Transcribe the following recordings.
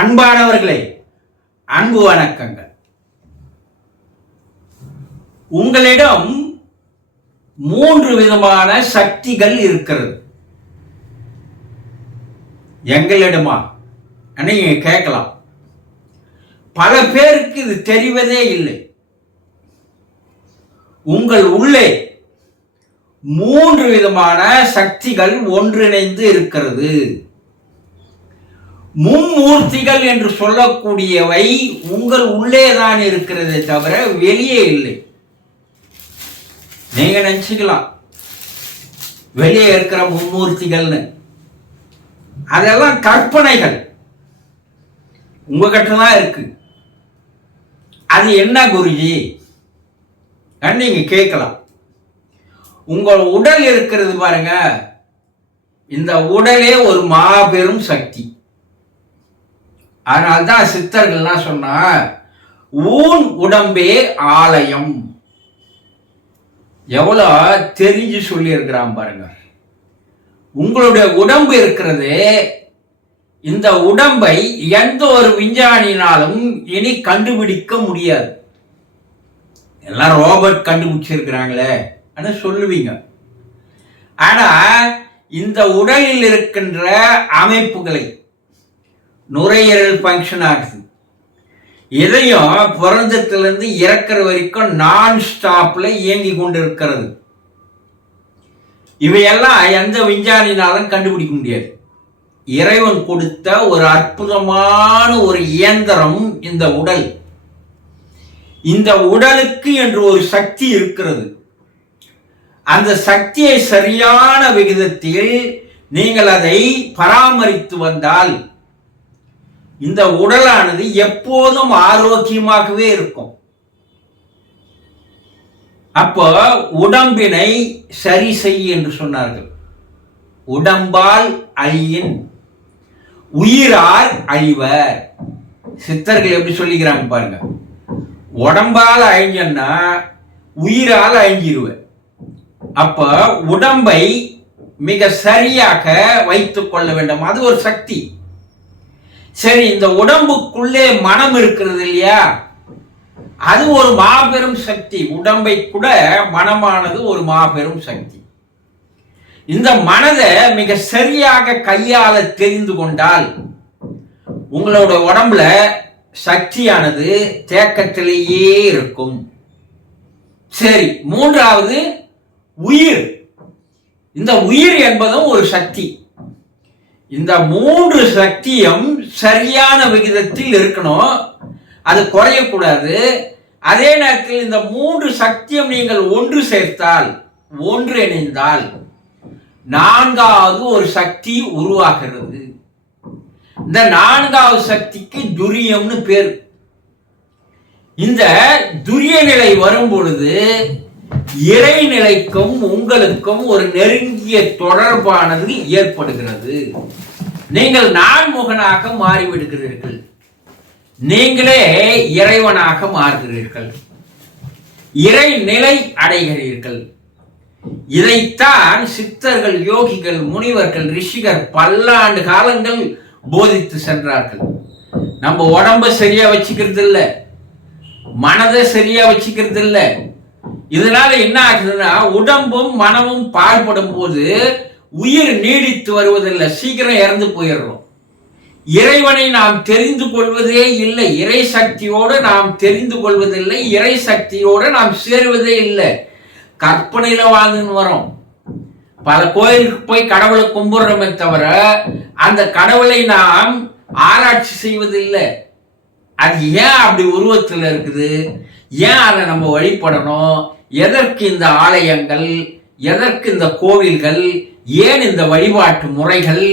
அன்பானவர்களே, அன்பு வணக்கங்கள். உங்களிடம் 3 விதமான சக்திகள் இருக்கிறது. எங்களிடமா நீங்க கேட்கலாம். பல பேருக்கு இது தெரிவதே இல்லை. உங்கள் உள்ளே 3 விதமான சக்திகள் ஒன்றிணைந்து இருக்கிறது. மும்மூர்த்திகள் என்று சொல்லக்கூடியவை உங்கள் உள்ளே தான் இருக்கிறதே தவிர வெளியே இல்லை. நீங்க நினைச்சுக்கலாம் வெளியே இருக்கிற மும்மூர்த்திகள்னு. அதெல்லாம் கற்பனைகள், உங்ககிட்ட தான் இருக்கு. அது என்ன குருஜி நீங்க கேட்கலாம். உங்கள் உடல் இருக்கிறது பாருங்க, இந்த உடலே ஒரு மாபெரும் சக்தி. அதனால்தான் சித்தர்கள்லாம் சொன்னா ஊன் உடம்பே ஆலயம். எவ்வளவு தெரிஞ்சு சொல்லி இருக்கிறான் பாருங்க. உங்களுடைய உடம்பு இருக்கிறது, இந்த உடம்பை எந்த ஒரு விஞ்ஞானினாலும் இனி கண்டுபிடிக்க முடியாது. எல்லாம் ரோபோட் கண்டுபிடிச்சிருக்கிறாங்களே சொல்லுவீங்க. ஆனா இந்த உடலில் இருக்கின்ற அமைப்புகளை, நுரையீரல் ஃபங்க்ஷன் ஆகுது, இதையும் பிறந்தத்திலிருந்து இறக்குற வரைக்கும் நான் ஸ்டாப்ல இயங்கி கொண்டு இருக்கிறது. இவையெல்லாம் எந்த விஞ்ஞானினாலும் கண்டுபிடிக்க முடியாது. இறைவன் கொடுத்த ஒரு அற்புதமான ஒரு இயந்திரம் இந்த உடல். இந்த உடலுக்கு என்று ஒரு சக்தி இருக்கிறது. அந்த சக்தியை சரியான விகிதத்தில் நீங்கள் அதை பராமரித்து வந்தால் இந்த உடலானது எப்போதும் ஆரோக்கியமாகவே இருக்கும். அப்போ உடம்பினை சரி செய் என்று சொன்னார்கள். உடம்பால் அழியின் உயிரார் அழிவர். சித்தர்கள் எப்படி சொல்லிக்கிறாங்க பாருங்க. உடம்பால் அழிஞ்சன்னா உயிரால் அழிஞ்சிருவர். அப்ப உடம்பை மிக சரியாக வைத்துக் கொள்ள வேண்டும். அது ஒரு சக்தி. சரி, இந்த உடம்புக்குள்ளே மனம் இருக்கிறது இல்லையா, அது ஒரு மாபெரும் சக்தி. உடம்பை கூட மனமானது ஒரு மாபெரும் சக்தி. இந்த மனதை மிக சரியாக கையாள தெரிந்து கொண்டால் உங்களோட உடம்புல சக்தியானது தேக்கத்திலேயே இருக்கும். சரி, மூன்றாவது உயிர். இந்த உயிர் என்பதும் ஒரு சக்தி. இந்த 3 சக்தியும் சரியான விகிதத்தில் இருக்கணும். அது குறையக்கூடாது. அதே நேரத்தில் இந்த 3 சக்தியும் நீங்கள் ஒன்று சேர்த்தால், ஒன்றிணைந்தால் 4வது ஒரு சக்தி உருவாகிறது. இந்த 4வது சக்திக்கு துரியம்னு பேர். இந்த துரிய நிலை வரும் பொழுது இறைநிலைக்கும் உங்களுக்கும் ஒரு நெருங்கிய தொடர்பானது ஏற்படுகிறது. நீங்கள் நான்முகனாக மாறிவிடுகிறீர்கள். நீங்களே இறைவனாக மாறுகிறீர்கள். இறைநிலை அடைகிறீர்கள். இதைத்தான் சித்தர்கள், யோகிகள், முனிவர்கள், ரிஷிகர் பல்லாண்டு காலங்கள் போதித்து சென்றார்கள். நம்ம உடம்ப சரியா வச்சுக்கிறது இல்லை, மனதை சரியா வச்சுக்கிறது இல்லை. இதனால என்ன ஆகுதுன்னா, உடம்பும் மனமும் பாழ்படும் போது உயிர் நீடித்து வருவதில்லை, சீக்கிரம் இறந்து போயிடுறோம். இறைவனை நாம் தெரிந்து கொள்வதே இல்லை, இறை சக்தியோடு நாம் தெரிந்து கொள்வதில்லை, இறை சக்தியோடு நாம் சேருவதே இல்லை. கற்பனையில வாழ்ந்துன்னு வரோம். பல கோயிலுக்கு போய் கடவுளை கும்பிடுறோமே தவிர அந்த கடவுளை நாம் ஆராய்ச்சி செய்வதில்லை. அது ஏன் அப்படி உருவத்தில் இருக்குது? ஏன் அதை நம்ம வழிபடணும்? எதற்கு இந்த ஆலயங்கள், எதற்கு இந்த கோவில்கள், ஏன் இந்த வழிபாட்டு முறைகள்,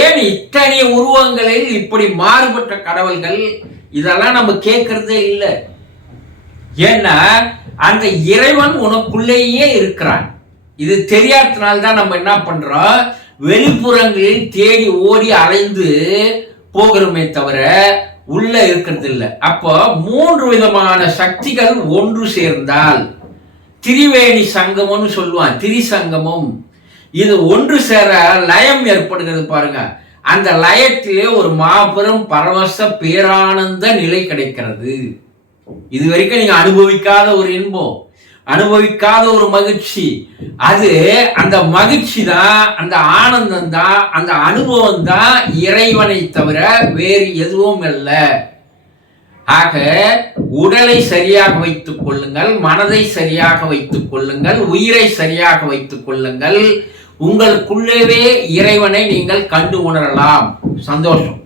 ஏன் இத்தனை உருவங்களில் இப்படி மாறுபட்ட கடவுள்கள்? இதெல்லாம் நம்ம கேட்கறதே இல்லை. ஏன்னா அந்த இறைவன் உனக்குள்ளேயே இருக்கிறான். இது தெரியாதனால்தான் நம்ம என்ன பண்றோம், வெளிப்புறங்களில் தேடி ஓடி அலைந்து போகிறோமே தவிர உள்ள இருக்கிறது இல்லை. அப்போ 3 விதமான சக்திகள் ஒன்று சேர்ந்தால் திரிவேணி சங்கமம்னு சொல்லுவான், திரிசங்கமும். இது ஒன்று சேர லயம் ஏற்படுகிறது பாருங்க. அந்த லயத்திலே ஒரு மாபெரும் பரவச பேரானந்த நிலை கிடைக்கிறது. இது வரைக்கும் நீங்க அனுபவிக்காத ஒரு இன்பம், அனுபவிக்காத ஒரு மகிழ்ச்சி. அது அந்த மகிழ்ச்சி தான், அந்த ஆனந்தம் தான், அந்த அனுபவம் தான் இறைவனை தவிர வேறு எதுவும் அல்ல. ஆக உடலை சரியாக வைத்துக் கொள்ளுங்கள், மனதை சரியாக வைத்துக் கொள்ளுங்கள், உயிரை சரியாக வைத்துக் கொள்ளுங்கள். உங்களுக்குள்ளேவே இறைவனை நீங்கள் கண்டு உணரலாம். சந்தோஷம்.